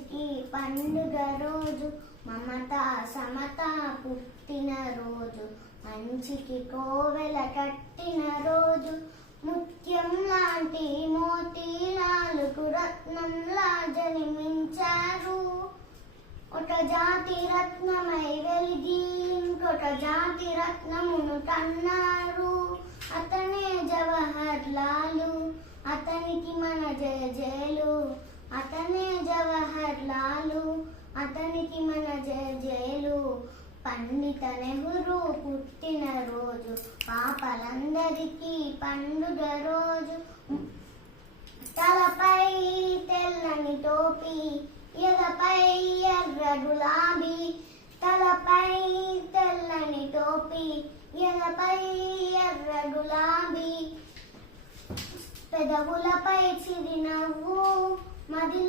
అందరికీ పండుగ రోజు, మమత సమత పుట్టిన రోజు, మంచికి కోవెల కట్టిన రోజు, ముత్యం లాంటి మోతీలాలకు రత్నంలా జన్మించారు. ఒక జాతి రత్నమై వెలిగి ఇంకొక జాతి రత్నమును కన్నారు. అతనే జవహర్ లాలు, అతనికి మన జయ జయలు. అతనే జవహర్ లాలు, అతనికి మన జయ జయలు. పండిత నెహ్రూ పుట్టిన రోజు, పాపలందరికీ పండుగ రోజు. తలపై తెల్లని టోపీ, ఎదపై ఎర్ర గులాబీ. తలపై తెల్లని టోపీ, ఎదపై ఎర్ర గులాబీ. పెదవులపై చిరునవ్వు, మది